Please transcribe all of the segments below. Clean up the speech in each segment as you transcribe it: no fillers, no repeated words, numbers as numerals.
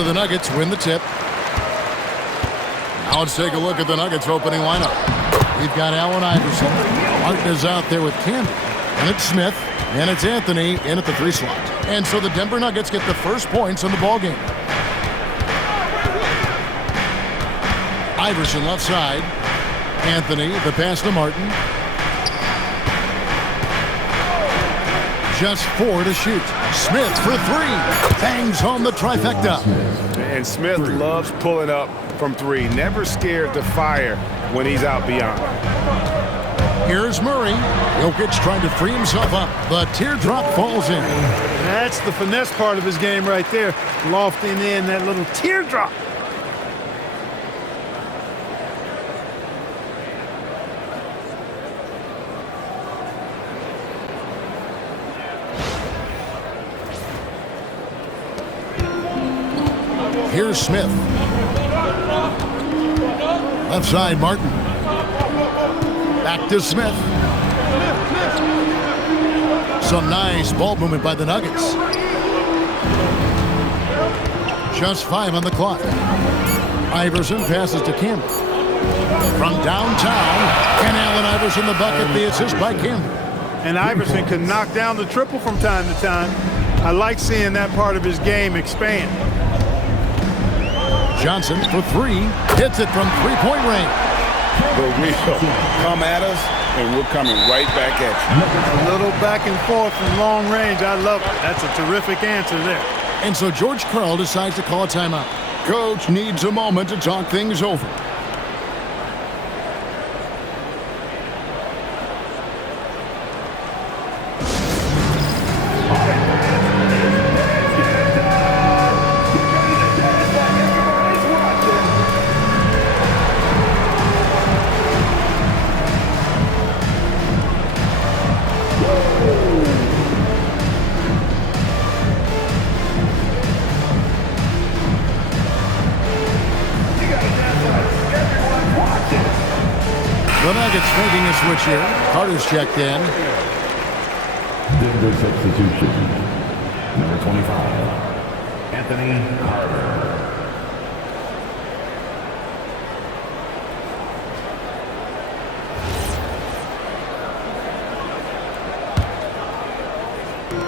So the Nuggets win the tip. Now let's take a look at the Nuggets opening lineup. We've got Allen Iverson. Martin is out there with Camby. And it's Smith. And it's Anthony in at the 3 slot. And so the Denver Nuggets get the first points in the ballgame. Iverson left side. Anthony, the pass to Martin. Just 4 to shoot. Smith for 3. Bangs home the trifecta. And Smith loves pulling up from 3. Never scared to fire when he's out beyond. Here's Murray. Jokic trying to free himself up. The teardrop falls in. That's the finesse part of his game right there. Lofting in that little teardrop. Here's Smith. Left side, Martin. Back to Smith. Some nice ball movement by the Nuggets. Just 5 on the clock. Iverson passes to Campbell. From downtown, can Allen Iverson the bucket, the assist by Campbell. And Iverson can knock down the triple from time to time. I like seeing that part of his game expand. Johnson for 3. Hits it from 3-point range. But we'll come at us, and we're coming right back at you. A little back and forth from long range. I love it. That's a terrific answer there. And so George Karl decides to call a timeout. Coach needs a moment to talk things over. The Nuggets making a switch here. Carter's checked in. Denver substitution. Number 25, Anthony Carter.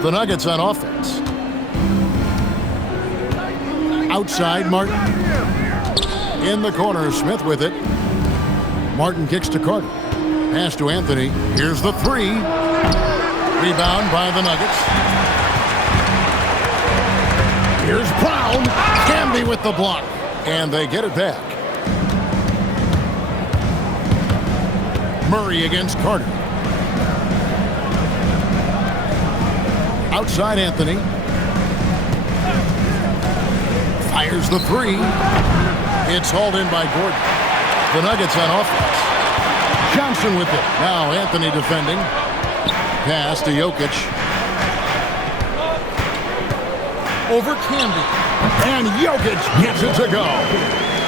The Nuggets on offense. Outside, Martin. In the corner, Smith with it. Martin kicks to Carter. Pass to Anthony. Here's the 3. Rebound by the Nuggets. Here's Brown. Camby with the block. And they get it back. Murray against Carter. Outside Anthony. Fires the 3. It's hauled in by Gordon. The Nuggets on offense. Johnson with it. Now Anthony defending. Pass to Jokic. Over Camby. And Jokic gets it to go.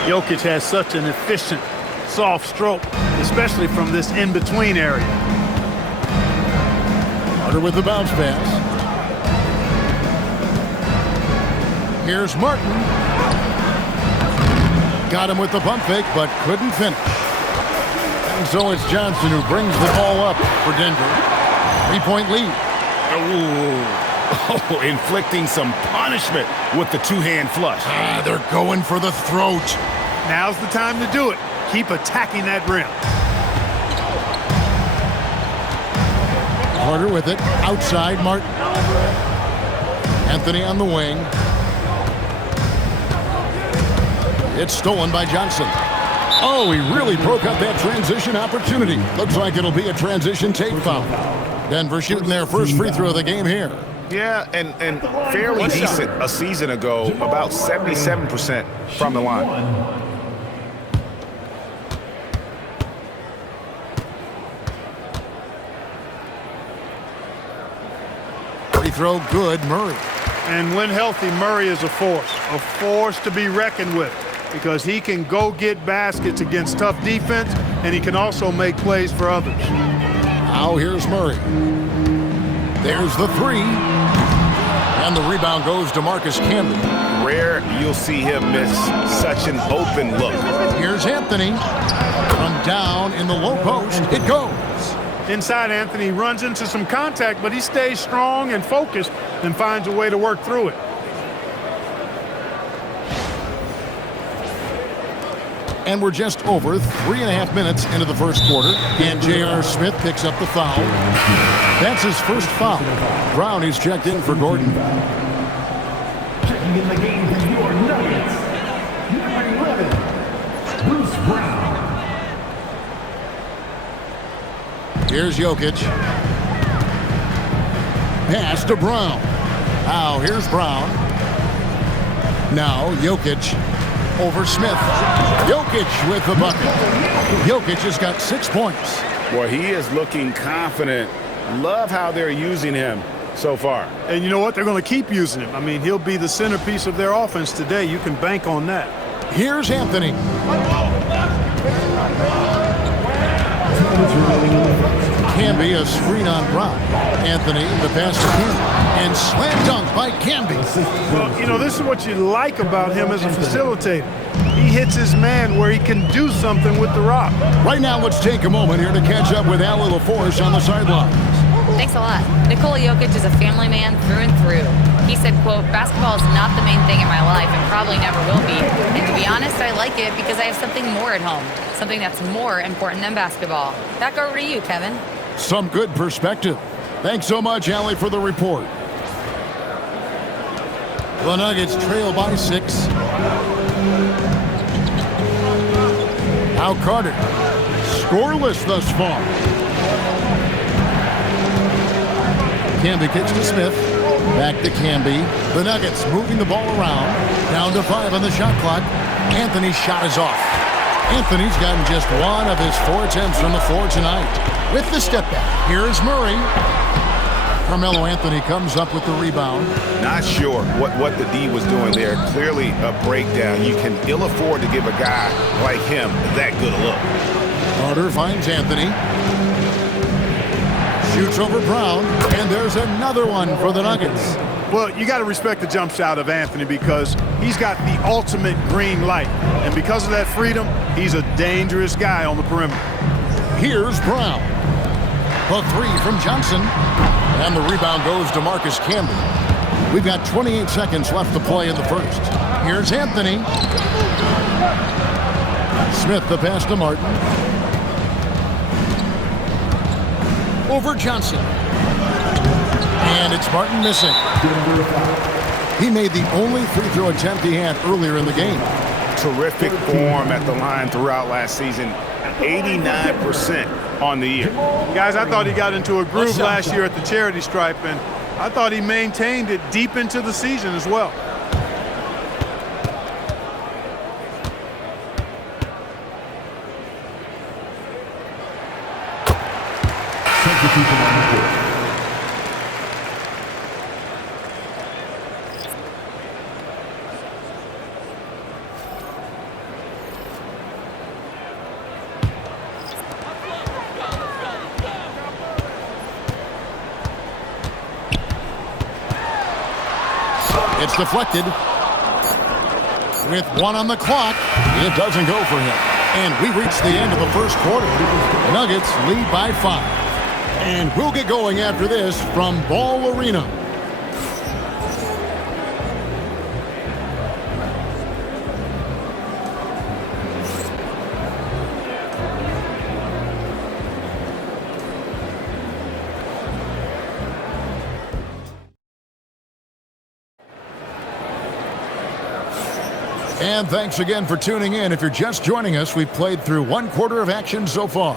Jokic has such an efficient, soft stroke, especially from this in-between area. Carter with the bounce pass. Here's Martin. Got him with the pump fake, but couldn't finish. And so it's Johnson who brings the ball up for Denver. 3-point lead. Oh, inflicting some punishment with the 2-hand flush. They're going for the throat. Now's the time to do it. Keep attacking that rim. Carter with it. Outside, Martin. Anthony on the wing. It's stolen by Johnson. Oh, he really broke up that transition opportunity. Looks like it'll be a transition tape foul. Denver shooting their first free throw of the game here. Yeah, and fairly decent a season ago, about 77% from the line. Free throw good, Murray. And when healthy, Murray is a force to be reckoned with, because he can go get baskets against tough defense, and he can also make plays for others. Now here's Murray. There's the 3. And the rebound goes to Marcus Camby. Rare you'll see him miss such an open look. Here's Anthony. From down in the low post, it goes. Inside, Anthony runs into some contact, but he stays strong and focused and finds a way to work through it. And we're just over 3.5 minutes into the first quarter. And J.R. Smith picks up the foul. That's his first foul. Brown is checked in for Gordon. Checking in the game for your Nuggets, number 11, Bruce Brown. Here's Jokic. Pass to Brown. Now here's Brown. Now Jokic over Smith. Jokic with the bucket. Jokic has got 6 points. Well, he is looking confident. Love how they're using him so far. And you know what? They're going to keep using him. I mean, he'll be the centerpiece of their offense today. You can bank on that. Here's Anthony. Camby, a screen on Brown. Anthony, the pass to Camby. And slam dunk by Camby. Well, you know, this is what you like about him as a facilitator. He hits his man where he can do something with the rock. Right now, let's take a moment here to catch up with Allie LaForce on the sideline. Thanks a lot. Nikola Jokic is a family man through and through. He said, quote, basketball is not the main thing in my life and probably never will be. And to be honest, I like it because I have something more at home, something that's more important than basketball. Back over to you, Kevin. Some good perspective. Thanks so much, Allie, for the report. The Nuggets trail by 6. Now Carter. Scoreless thus far. Camby kicks to Smith. Back to Camby. The Nuggets moving the ball around. Down to 5 on the shot clock. Anthony's shot is off. Anthony's gotten just 1 of his 4 attempts from the floor tonight. With the step back, here's Murray. Carmelo Anthony comes up with the rebound. Not sure what the D was doing there. Clearly a breakdown. You can ill afford to give a guy like him that good a look. Carter finds Anthony. Shoots over Brown, and there's another one for the Nuggets. Well, you got to respect the jump shot of Anthony because he's got the ultimate green light. And because of that freedom, he's a dangerous guy on the perimeter. Here's Brown. The 3 from Johnson. And the rebound goes to Marcus Camby. We've got 28 seconds left to play in the first. Here's Anthony. Smith the pass to Martin. Over Johnson. And it's Martin missing. He made the only free throw attempt he had earlier in the game. Terrific form at the line throughout last season. 89% on the year. Guys, I thought he got into a groove last year at the charity stripe, and I thought he maintained it deep into the season as well. It's deflected. With 1 on the clock, it doesn't go for him. And we reach the end of the first quarter. Nuggets lead by 5. And we'll get going after this from Ball Arena. And thanks again for tuning in. If you're just joining us, we've played through 1 quarter of action so far.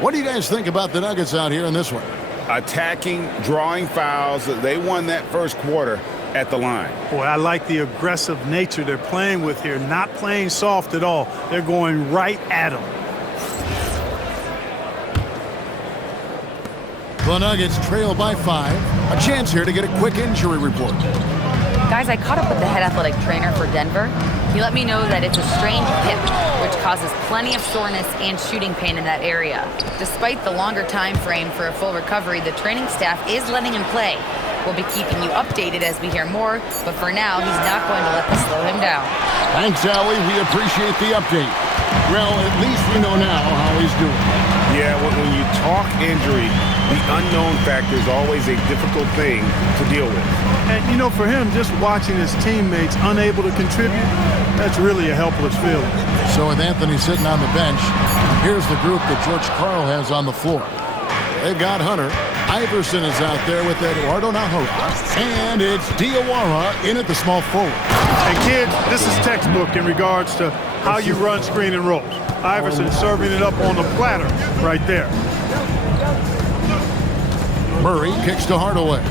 What do you guys think about the Nuggets out here in this one? Attacking, drawing fouls. They won that first quarter at the line. Boy, I like the aggressive nature they're playing with here. Not playing soft at all. They're going right at them. The Nuggets trail by 5. A chance here to get a quick injury report. Guys, I caught up with the head athletic trainer for Denver. He let me know that it's a strained hip, which causes plenty of soreness and shooting pain in that area. Despite the longer time frame for a full recovery, the training staff is letting him play. We'll be keeping you updated as we hear more, but for now, he's not going to let this slow him down. Thanks, Allie. We appreciate the update. Well, at least we know now how he's doing. Yeah, when you talk injury, the unknown factor is always a difficult thing to deal with. And, you know, for him, just watching his teammates unable to contribute, that's really a helpless feeling. So with Anthony sitting on the bench, here's the group that George Karl has on the floor. They've got Hunter. Iverson is out there with Eduardo Nahara. And it's Diawara in at the small forward. And kids, this is textbook in regards to how you run screen and rolls. Iverson serving it up on the platter right there. Murray kicks to Hardaway.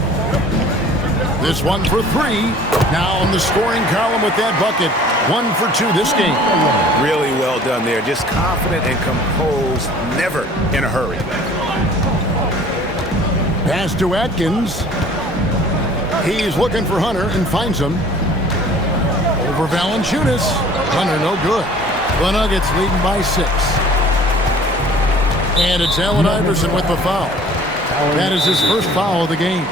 This one for three. Now on the scoring column with that bucket. 1 for 2 this game. Really well done there. Just confident and composed, never in a hurry. Pass to Atkins. He's looking for Hunter and finds him. Over Valanciunas. Hunter no good. The Nuggets leading by 6. And it's Allen Iverson with the foul. That is his first foul of the game.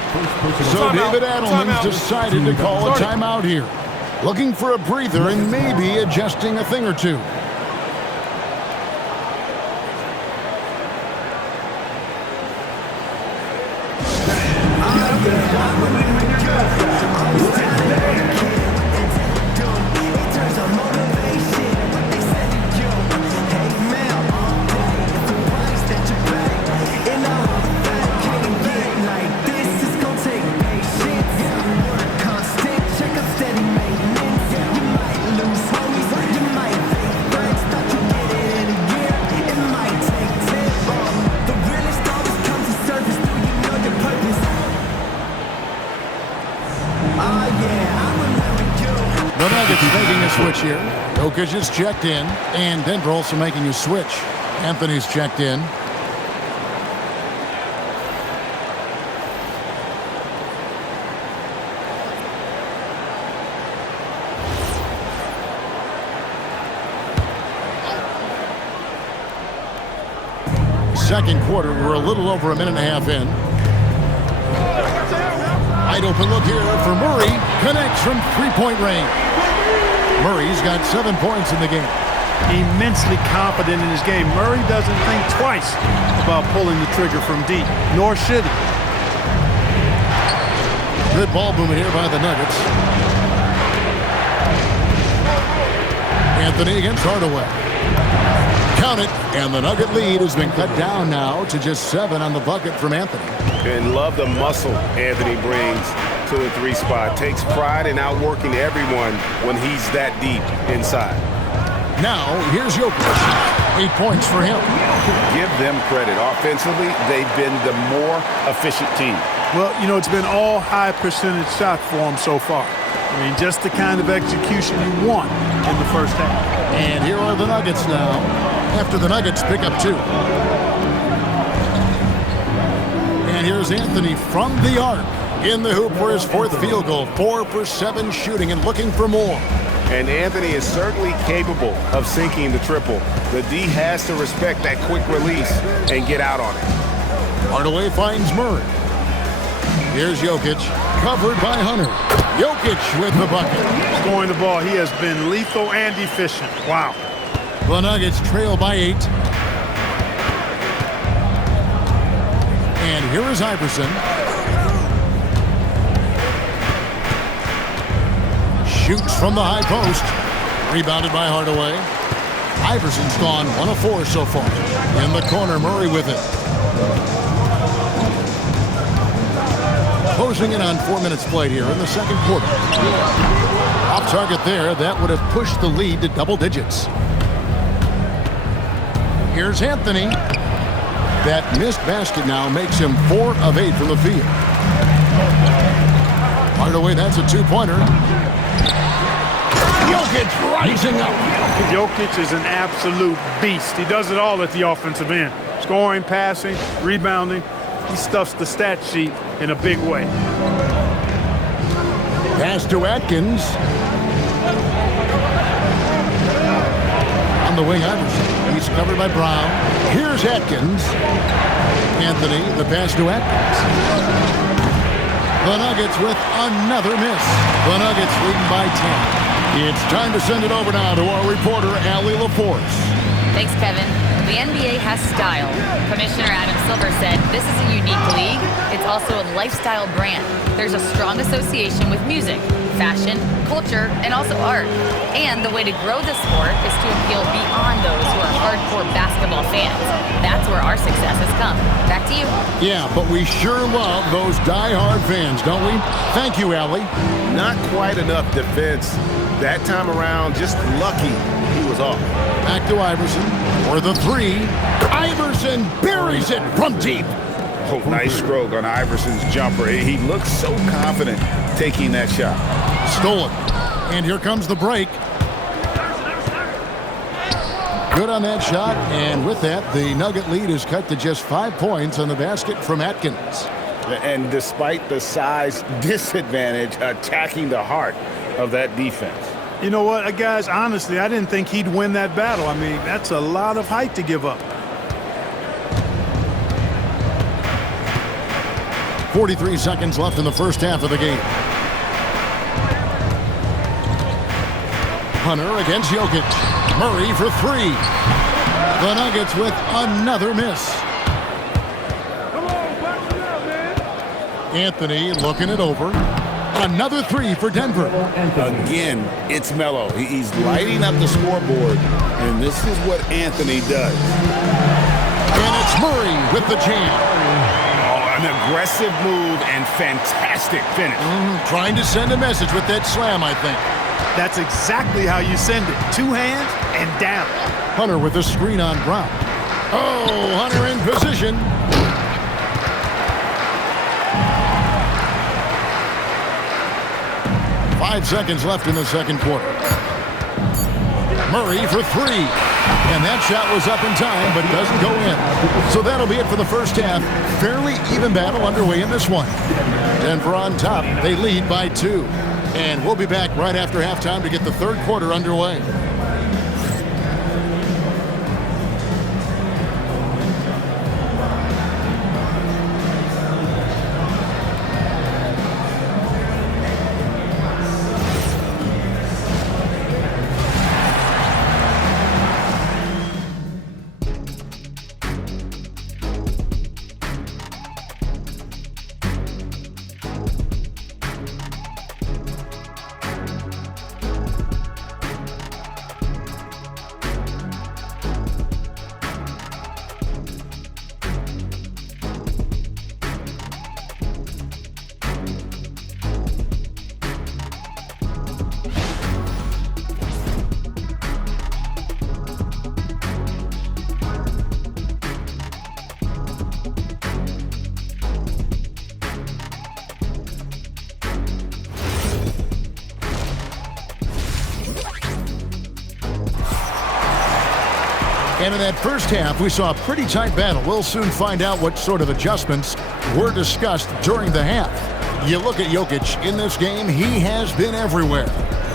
So David Adelman's decided to call a timeout here. Looking for a breather and maybe adjusting a thing or two. The Nuggets making a switch here. Jokic is checked in, and Denver also making a switch. Anthony's checked in. Second quarter, we're a little over a minute and a half in. Wide open look here for Murray. Connects from three-point range. Murray's got 7 points in the game. Immensely confident in his game. Murray doesn't think twice about pulling the trigger from deep, nor should he. Good ball movement here by the Nuggets. Anthony against Hardaway. Count it, and the Nugget lead has been cut down now to just 7 on the bucket from Anthony. And love the muscle Anthony brings to the 3 spot. Takes pride in outworking everyone when he's that deep inside. Now, here's Jokic. 8 points for him. Give them credit. Offensively, they've been the more efficient team. Well, you know, it's been all high percentage shots for him so far. I mean, just the kind of execution you want in the first half. And here are the Nuggets now, after the Nuggets pick up 2. And here's Anthony from the arc in the hoop for his 4th field goal. 4 for 7 shooting and looking for more. And Anthony is certainly capable of sinking the triple. The D has to respect that quick release and get out on it. Hardaway finds Murray. Here's Jokic, covered by Hunter. Jokic with the bucket. Scoring the ball, he has been lethal and efficient. Wow. The Nuggets trail by 8. And here is Iverson. Shoots from the high post. Rebounded by Hardaway. Iverson's gone 1 of 4 so far. In the corner, Murray with it. Closing in on 4 minutes played here in the second quarter. Off target there, that would have pushed the lead to double digits. Here's Anthony. That missed basket now makes him 4 of 8 from the field. Hardaway, that's a 2-pointer. Jokic rising up. Jokic is an absolute beast. He does it all at the offensive end. Scoring, passing, rebounding. He stuffs the stat sheet in a big way. Pass to Atkins. On the wing, Iverson. He's covered by Brown. Here's Atkins. Anthony, the pass to Atkins. The Nuggets with another miss. The Nuggets leading by 10. It's time to send it over now to our reporter, Allie LaForce. Thanks, Kevin. The NBA has style. Commissioner Adam Silver said this is a unique league. It's also a lifestyle brand. There's a strong association with music, fashion, culture, and also art. And the way to grow the sport is to appeal beyond those who are hardcore basketball fans. That's where our success has come. Back to you. Yeah, but we sure love those die-hard fans, don't we? Thank you, Allie. Not quite enough defense. That time around, just lucky he was off. Back to Iverson for the three. Iverson buries it from deep. Oh, nice stroke on Iverson's jumper. He looks so confident taking that shot. Stolen. And here comes the break. Good on that shot. And with that, the Nugget lead is cut to just 5 points on the basket from Atkins. And despite the size disadvantage, attacking the heart of that defense. You know what, guys, honestly, I didn't think he'd win that battle. I mean, that's a lot of height to give up. 43 seconds left in the first half of the game. Hunter against Jokic. Murray for three. The Nuggets with another miss. Anthony looking it over. Another three for Denver. Again, it's Melo. He's lighting up the scoreboard, and this is what Anthony does. And it's Murray with the jam. Oh, an aggressive move and fantastic finish. Trying to send a message with that slam, I think. That's exactly how you send it. 2 hands and down. Hunter with a screen on Brown. Oh, Hunter in position. Five seconds left in the second quarter. Murray for three. And that shot was up in time, but doesn't go in. So that'll be it for the first half. Fairly even battle underway in this one. Denver on top. They lead by 2. And we'll be back right after halftime to get the third quarter underway. And in that first half, we saw a pretty tight battle. We'll soon find out what sort of adjustments were discussed during the half. You look at Jokic in this game, he has been everywhere.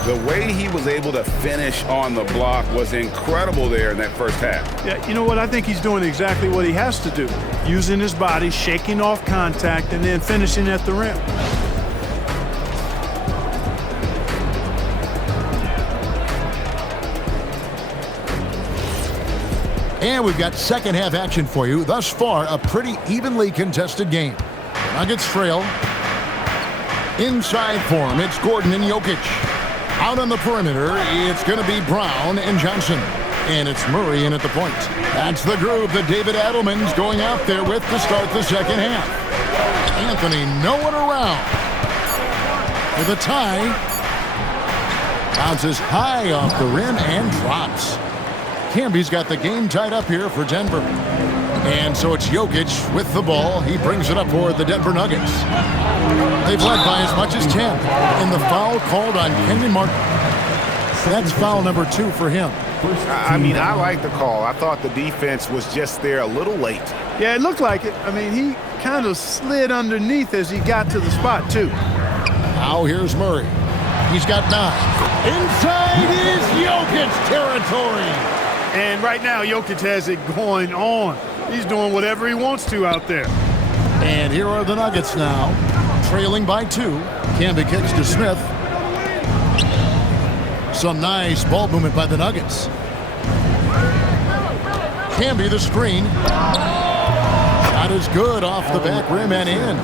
The way he was able to finish on the block was incredible there in that first half. Yeah, you know what? I think he's doing exactly what he has to do. Using his body, shaking off contact, and then finishing at the rim. And we've got second half action for you. Thus far, a pretty evenly contested game. Nuggets trail. Inside form, it's Gordon and Jokic. Out on the perimeter, it's going to be Brown and Johnson. And it's Murray in at the point. That's the group that David Adelman's going out there with to start the second half. Anthony nowhere around. With a tie. Bounces high off the rim and drops. Camby's got the game tied up here for Denver. And so it's Jokic with the ball. He brings it up for the Denver Nuggets. They've led by as much as 10. And the foul called on Kenyon Martin. That's foul number 2 for him. I mean, I like the call. I thought the defense was just there a little late. Yeah, it looked like it. I mean, he kind of slid underneath as he got to the spot, too. Now here's Murray. He's got 9. Inside is Jokic territory. And right now, Jokic has it going on. He's doing whatever he wants to out there. And here are the Nuggets now. trailing by 2. Camby kicks to Smith. Some nice ball movement by the Nuggets. Camby the screen. Shot is good off the back rim and in.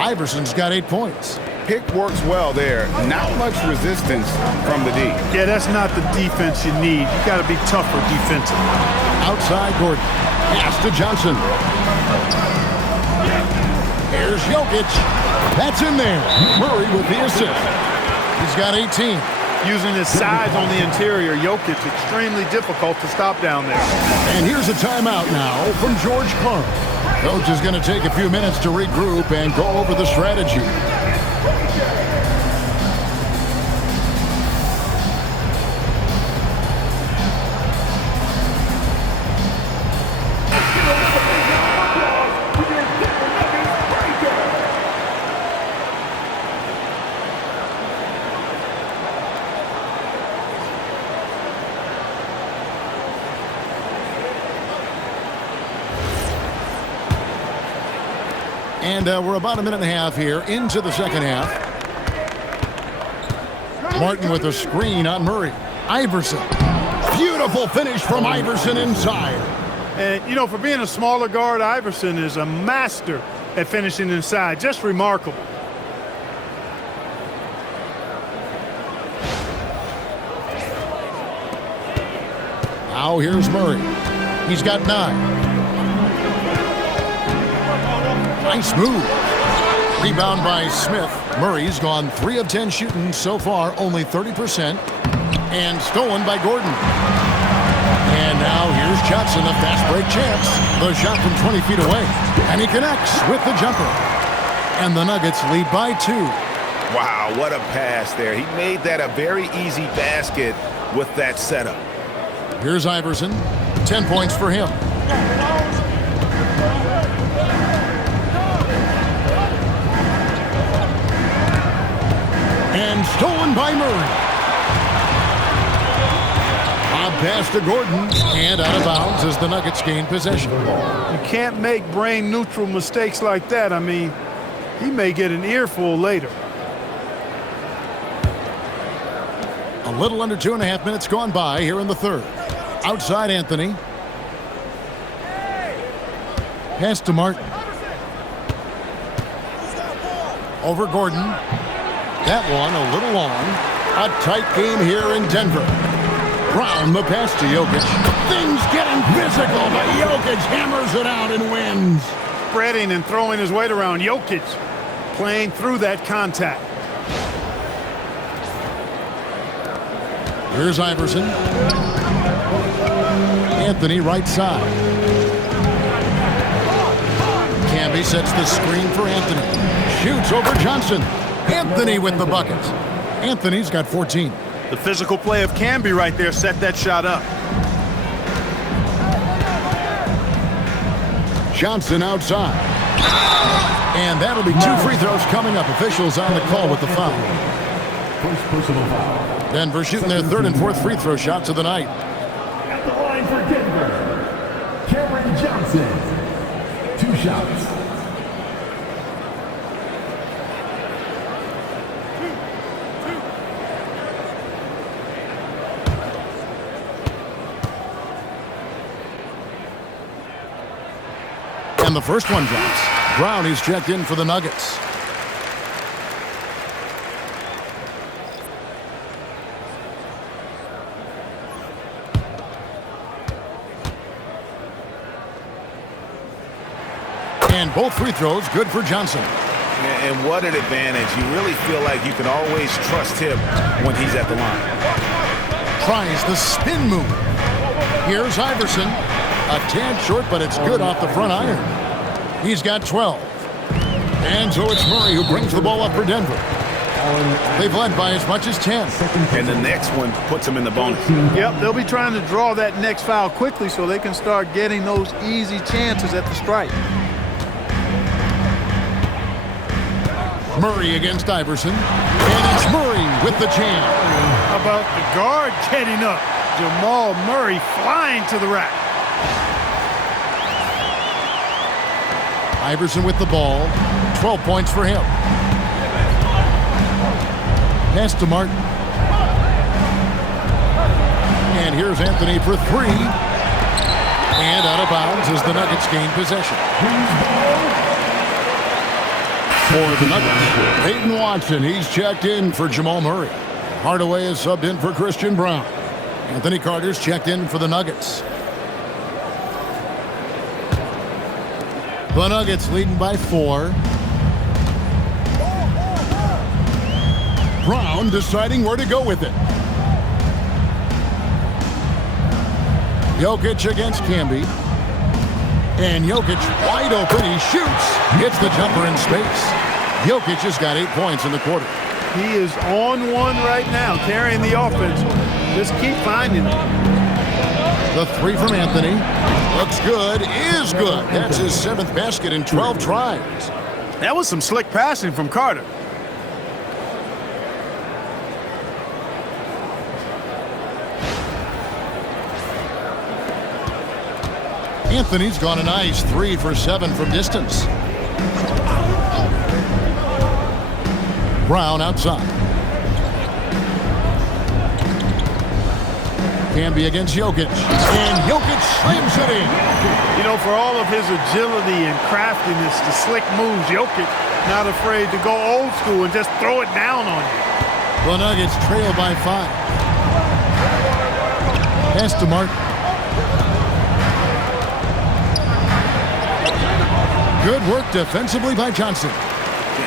Iverson's got 8 points. Pick works well there. Not much resistance from the D. Yeah, that's not the defense you need. You got to be tougher defensively. Outside Gordon. Pass to Johnson. Here's Jokic. That's in there. Murray with the assist. He's got 18. Using his size on the interior, Jokic extremely difficult to stop down there. And here's a timeout now from George Clark. Coach is going to take a few minutes to regroup and go over the strategy. And we're about a minute and a half here into the second half. Martin with a screen on Murray. Iverson. Beautiful finish from Iverson inside. And, you know, for being a smaller guard, Iverson is a master at finishing inside. Just remarkable. Now here's Murray. He's got 9. Nice move. Rebound by Smith. Murray's gone 3 of 10 shooting so far, only 30%. And stolen by Gordon. And now here's Johnson, a fast break chance. The shot from 20 feet away. And he connects with the jumper. And the Nuggets lead by 2. Wow, what a pass there. He made that a very easy basket with that setup. Here's Iverson. 10 points for him. And stolen by Murray. A pass to Gordon and out of bounds as the Nuggets gain possession. You can't make brain-neutral mistakes like that. I mean, he may get an earful later. A little under 2.5 minutes gone by here in the third. Outside Anthony. Pass to Martin. Over Gordon. That one a little long. A tight game here in Denver. Brown the pass to Jokic. Things getting physical, but Jokic hammers it out and wins. Spreading and throwing his weight around. Jokic playing through that contact. Here's Iverson. Anthony right side. Camby sets the screen for Anthony. Shoots over Johnson. Anthony with the buckets. Anthony's got 14. The physical play of Camby right there set that shot up. Johnson outside. And that'll be 2 free throws coming up. Officials on the call with the foul. First personal foul. Denver shooting their 3rd and 4th free throw shots of the night. At the line for Denver, Cameron Johnson. 2 shots. And the first one drops. Brown is checked in for the Nuggets. And both free throws good for Johnson. And what an advantage. You really feel like you can always trust him when he's at the line. Tries the spin move. Here's Iverson. A tad short, but it's good off the front iron. He's got 12. And so it's Murray who brings the ball up for Denver. They've led by as much as 10. And the next one puts them in the bonus. Yep, they'll be trying to draw that next foul quickly so they can start getting those easy chances at the strike. Murray against Iverson. And it's Murray with the jam. How about the guard getting up? Jamal Murray flying to the rack. Iverson with the ball. 12 points for him. Pass to Martin. And here's Anthony for three. And out of bounds as the Nuggets gain possession. For the Nuggets, Peyton Watson, he's checked in for Jamal Murray. Hardaway is subbed in for Christian Brown. Anthony Carter's checked in for the Nuggets. The Nuggets leading by 4. Brown deciding where to go with it. Jokic against Camby. And Jokic wide open. He shoots. Hits the jumper in space. Jokic has got 8 points in the quarter. He is on one right now, carrying the offense. Just keep finding it. The three from Anthony. Looks good. Is good. That's his 7th basket in 12 tries. That was some slick passing from Carter. Anthony's gone a nice 3 for 7 from distance. Brown outside. Camby against Jokic. And Jokic slams it in. You know, for all of his agility and craftiness, the slick moves, Jokic not afraid to go old school and just throw it down on you. The Nuggets trail by 5. Pass to Martin. Good work defensively by Johnson.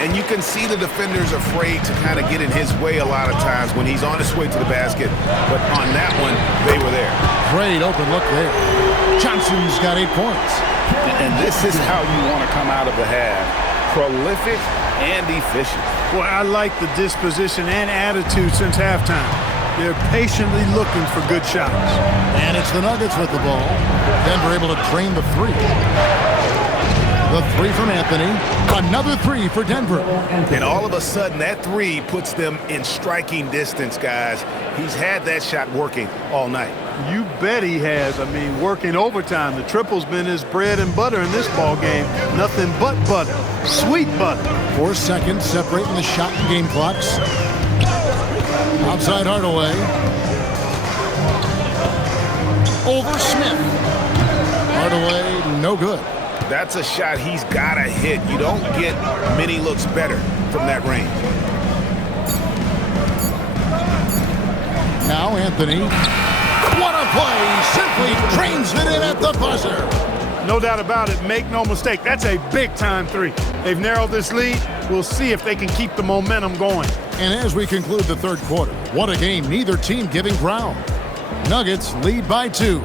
And you can see the defenders afraid to kind of get in his way a lot of times when he's on his way to the basket. But on that one, they were there. Great open look there. Johnson's got 8 points. And this is how you want to come out of the half. Prolific and efficient. Boy, I like the disposition and attitude since halftime. They're patiently looking for good shots. And it's the Nuggets with the ball. Denver able to drain the 3. The 3 from Anthony. Another 3 for Denver. And all of a sudden, that 3 puts them in striking distance, guys. He's had that shot working all night. You bet he has. I mean, working overtime. The triple's been his bread and butter in this ball game. Nothing but butter. Sweet butter. 4 seconds separating the shot and game clocks. Outside Hardaway. Over Smith. Hardaway, no good. That's a shot he's got to hit. You don't get many looks better from that range. Now Anthony. What a play! Simply drains it in at the buzzer. No doubt about it. Make no mistake. That's a big-time 3. They've narrowed this lead. We'll see if they can keep the momentum going. And as we conclude the third quarter, what a game, neither team giving ground. Nuggets lead by 2.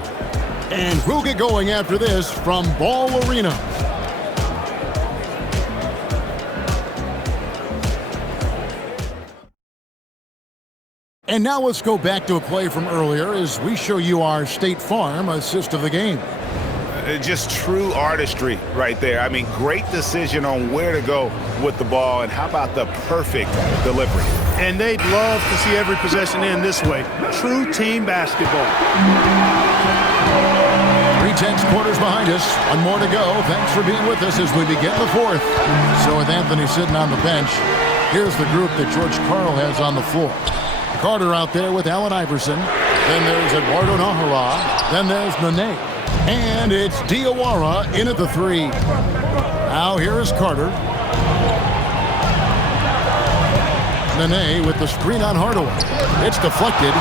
And we'll get going after this from Ball Arena. And now let's go back to a play from earlier as we show you our State Farm assist of the game. Just true artistry right there. I mean, great decision on where to go with the ball, and how about the perfect delivery? And they'd love to see every possession end this way. True team basketball. 3/10 quarters behind us. One more to go. Thanks for being with us as we begin the 4th. So with Anthony sitting on the bench, here's the group that George Karl has on the floor. Carter out there with Allen Iverson. Then there's Eduardo Nahara. Then there's Nene. And it's Diawara in at the 3. Now here is Carter. Nene with the screen on Hardaway. It's deflected.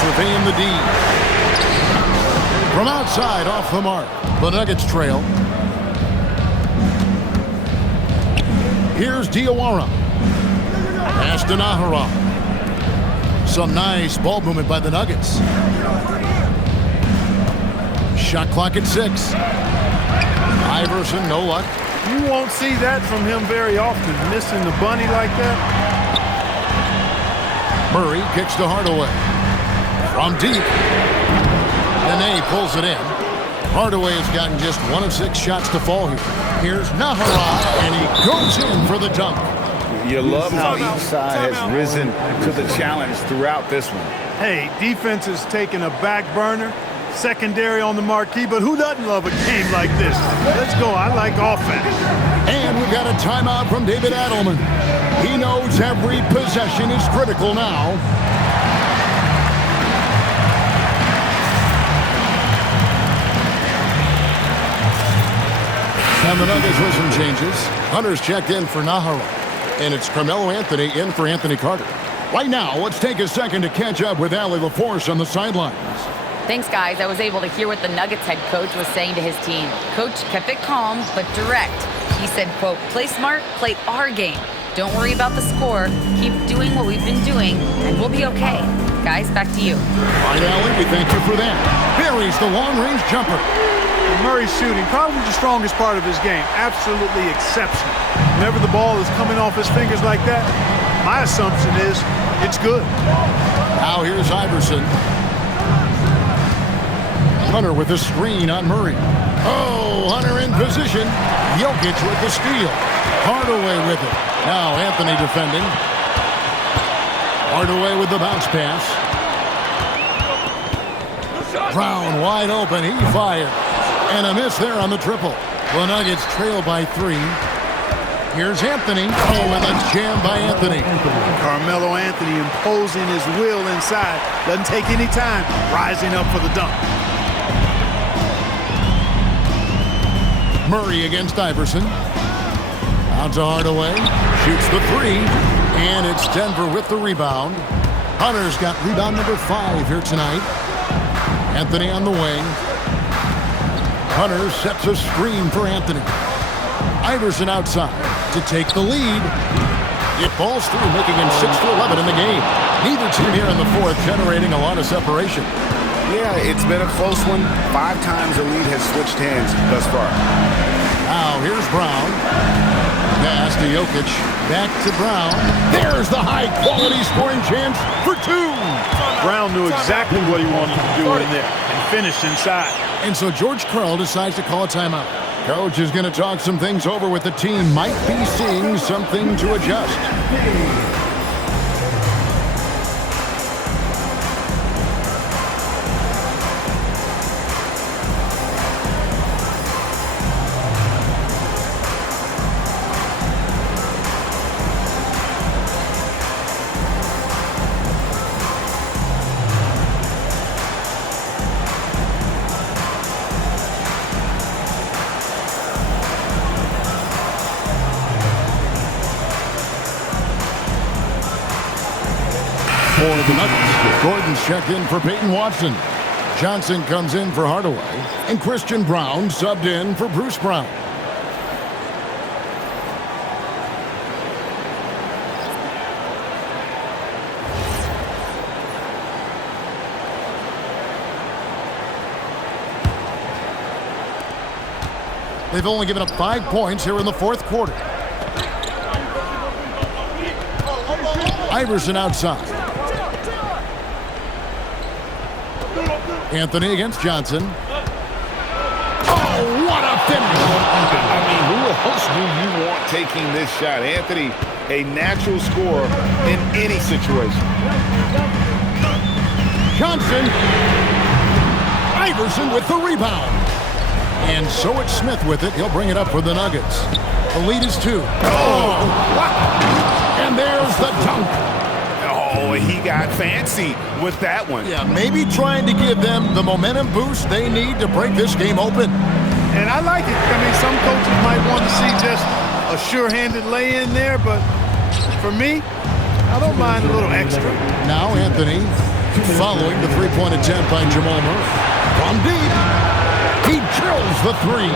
Surveying the D. From outside, off the mark. The Nuggets trail. Here's Diawara. Pass to Nahara. Some nice ball movement by the Nuggets. Shot clock at 6. Iverson, no luck. You won't see that from him very often. Missing the bunny like that. Murray kicks to Hardaway. From deep. Nene pulls it in. Hardaway has gotten just 1 of 6 shots to fall here. Here's Nahara, and he goes in for the dunk. You love how each side has risen to the challenge throughout this one. Hey, defense is taking a back burner, secondary on the marquee, but who doesn't love a game like this? Let's go. I like offense. And we've got a timeout from David Adelman. He knows every possession is critical now. And the Nuggets with some changes. Hunter's checked in for Nahara. And it's Carmelo Anthony in for Anthony Carter. Right now, let's take a second to catch up with Allie LaForce on the sidelines. Thanks, guys. I was able to hear what the Nuggets head coach was saying to his team. Coach kept it calm, but direct. He said, quote, play smart, play our game. Don't worry about the score. Keep doing what we've been doing, and we'll be okay. Guys, back to you. All right, Allie, we thank you for that. Buries the long-range jumper. Murray's shooting, probably the strongest part of his game. Absolutely exceptional. Whenever the ball is coming off his fingers like that, my assumption is it's good. Now here's Iverson. Hunter with the screen on Murray. Oh, Hunter in position. Jokic with the steal. Hardaway with it. Now Anthony defending. Hardaway with the bounce pass. Brown wide open. He fired. And a miss there on the triple. The Nuggets trail by 3. Here's Anthony. Oh, and that's jammed by Anthony. Carmelo Anthony imposing his will inside. Doesn't take any time. Rising up for the dunk. Murray against Iverson. Out to Hardaway. Shoots the 3. And it's Denver with the rebound. Hunter's got rebound number 5 here tonight. Anthony on the wing. Hunter sets a screen for Anthony. Iverson outside to take the lead. It falls through, making him 6-11 in the game. Neither team here in the fourth generating a lot of separation. Yeah, it's been a close one. 5 times the lead has switched hands thus far. Now here's Brown. Pass to Jokic. Back to Brown. There's the high-quality scoring chance for 2. Brown knew exactly what he wanted to do in there and finished inside. And so George Karl decides to call a timeout. Coach is going to talk some things over with the team. Might be seeing something to adjust. For the Nuggets, Gordon's checked in for Peyton Watson. Johnson comes in for Hardaway. And Christian Brown subbed in for Bruce Brown. They've only given up 5 points here in the fourth quarter. Iverson outside. Anthony against Johnson. Oh, what a finish! I mean, who else do you want taking this shot? Anthony, a natural scorer in any situation. Johnson. Iverson with the rebound. And so it's Smith with it. He'll bring it up for the Nuggets. The lead is 2. Oh, wow. And there's the dunk. Oh, he got fancy with that one. Yeah, maybe trying to give them the momentum boost they need to break this game open. And I like it. I mean, some coaches might want to see just a sure-handed lay-in there, but for me, I don't mind a little extra. Now Anthony following the three-point attempt by Jamal Murray. From deep. He drills the 3.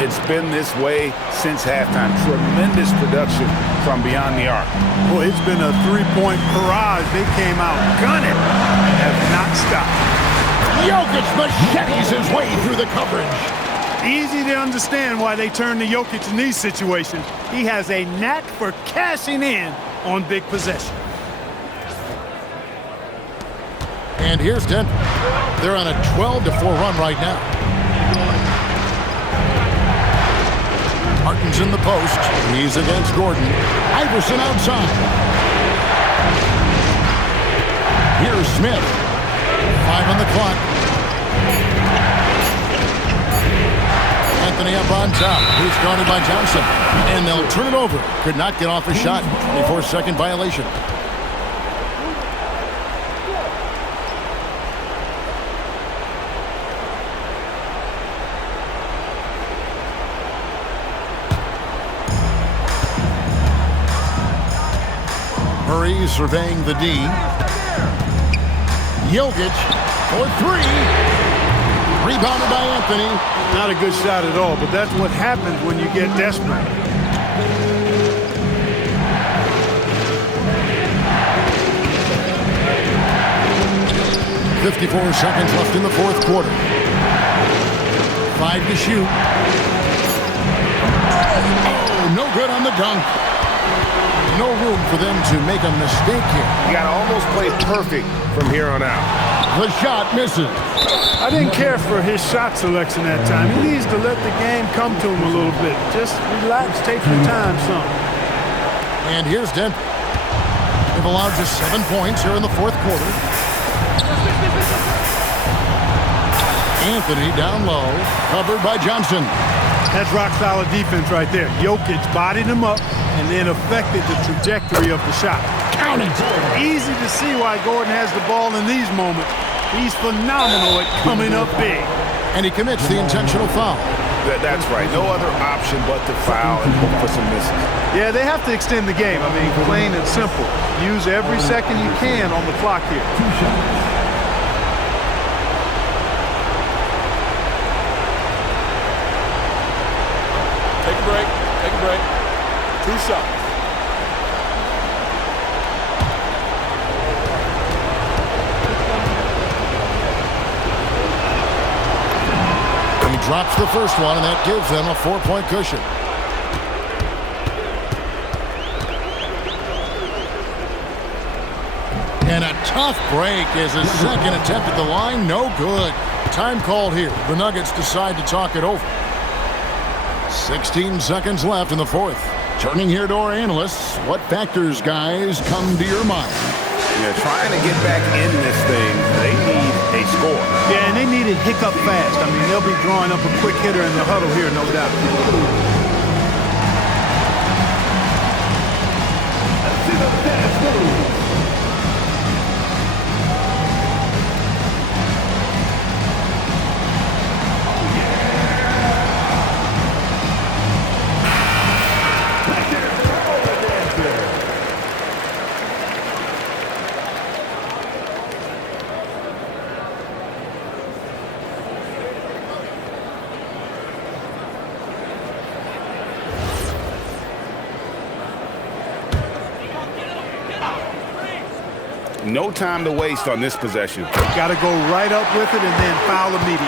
It's been this way since halftime. Tremendous production from beyond the arc. Well, it's been a 3-point barrage. They came out gunning and have not stopped. Jokic machetes his way through the coverage. Easy to understand why they turn to Jokic in these situations. He has a knack for cashing in on big possession. And here's Denver. They're on a 12-4 run right now. Martin's in the post. He's against Gordon. Iverson outside. Here's Smith. 5 on the clock. Anthony up on top. He's guarded by Johnson. And they'll turn it over. Could not get off his shot. 24-second violation. Murray surveying the D. Jokic for three. Rebounded by Anthony. Not a good shot at all, but that's what happens when you get desperate. .54 seconds left in the fourth quarter. 5 to shoot. Oh, no good on the dunk. No room for them to make a mistake here. You got to almost play perfect from here on out. The shot misses. I didn't care for his shot selection that time. He needs to let the game come to him a little bit. Just relax, take your time some. And here's Denver. They've allowed just 7 points here in the fourth quarter. Anthony down low, covered by Johnson. That's rock-solid defense right there. Jokic bodied him up and then affected the trajectory of the shot. Count it. Easy to see why Gordon has the ball in these moments. He's phenomenal at coming up big. And he commits the intentional foul. That's right. No other option but to foul and hope for some misses. Yeah, they have to extend the game. I mean, plain and simple. Use every second you can on the clock here. 2 shots. Take a break. Take a break. 2 shots. He drops the first one, and that gives them a 4-point cushion. And a tough break is his second attempt at the line. No good. Time called here. The Nuggets decide to talk it over. 16 seconds left in the fourth. Turning here to our analysts. What factors, guys, come to your mind? Yeah, trying to get back in this thing, they need a score. Yeah, and they need it hiccup fast. I mean, they'll be drawing up a quick hitter in the huddle here, no doubt. To the fast move. No time to waste on this possession. Got to go right up with it and then foul immediately.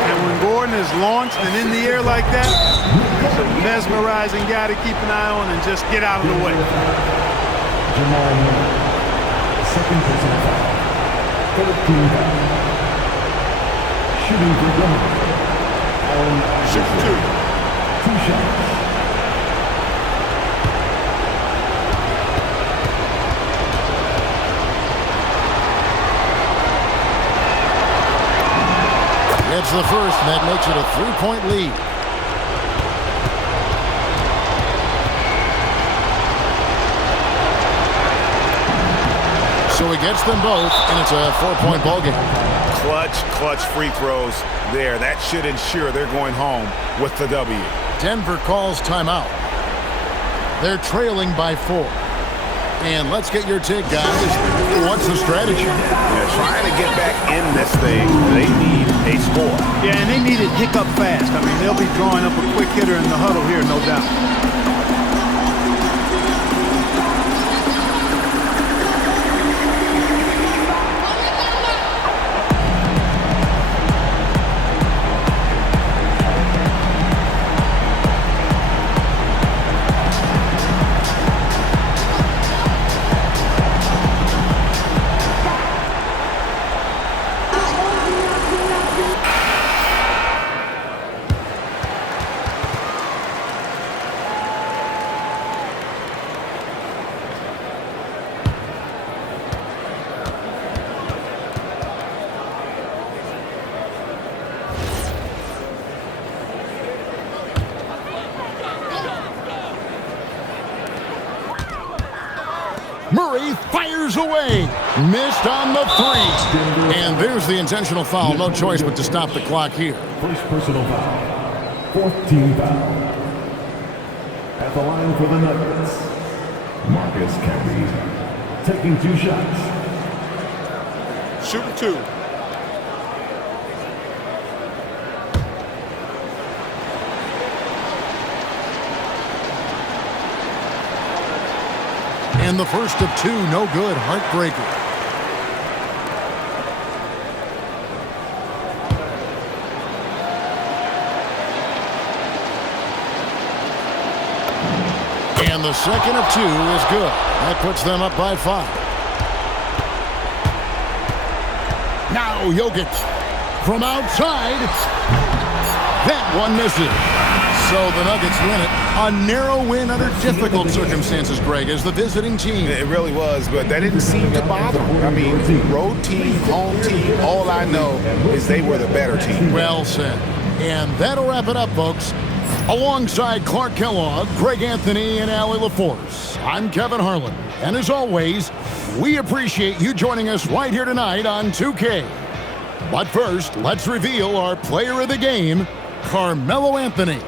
And when Gordon is launched and in the air like that, he's a mesmerizing guy to keep an eye on and just get out of the way. Jamal Murray. Second personal foul. 13 foul. Shooting for Gunner. Shoot 2 shots. It's the first, and that makes it a 3-point lead. So he gets them both, and it's a 4-point ball game. Clutch free throws there. That should ensure they're going home with the W. Denver calls timeout. They're trailing by 4. And let's get your take, guys. What's the strategy? Yeah, trying to get back in this thing, they need a score. Yeah, and they need it hiccup fast. I mean, they'll be drawing up a quick hitter in the huddle here, no doubt. Murray fires away. Missed on the three. And there's the intentional foul. No choice but to stop the clock here. First personal foul. Fourth team foul. At the line for the Nuggets, Marcus Camby taking 2 shots. Shooting 2. And the first of 2, no good. Heartbreaker. And the second of 2 is good. That puts them up by 5. Now Jokic from outside. That one misses. So the Nuggets win it. A narrow win under difficult circumstances, Greg, as the visiting team. It really was, but that didn't seem to bother them. I mean, road team, home team, all I know is they were the better team. Well said. And that'll wrap it up, folks. Alongside Clark Kellogg, Greg Anthony, and Allie LaForce, I'm Kevin Harlan. And as always, we appreciate you joining us right here tonight on 2K. But first, let's reveal our player of the game, Carmelo Anthony.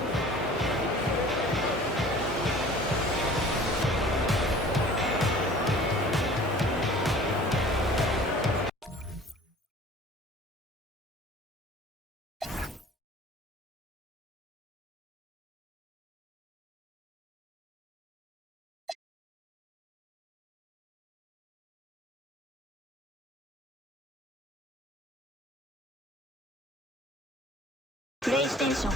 PlayStation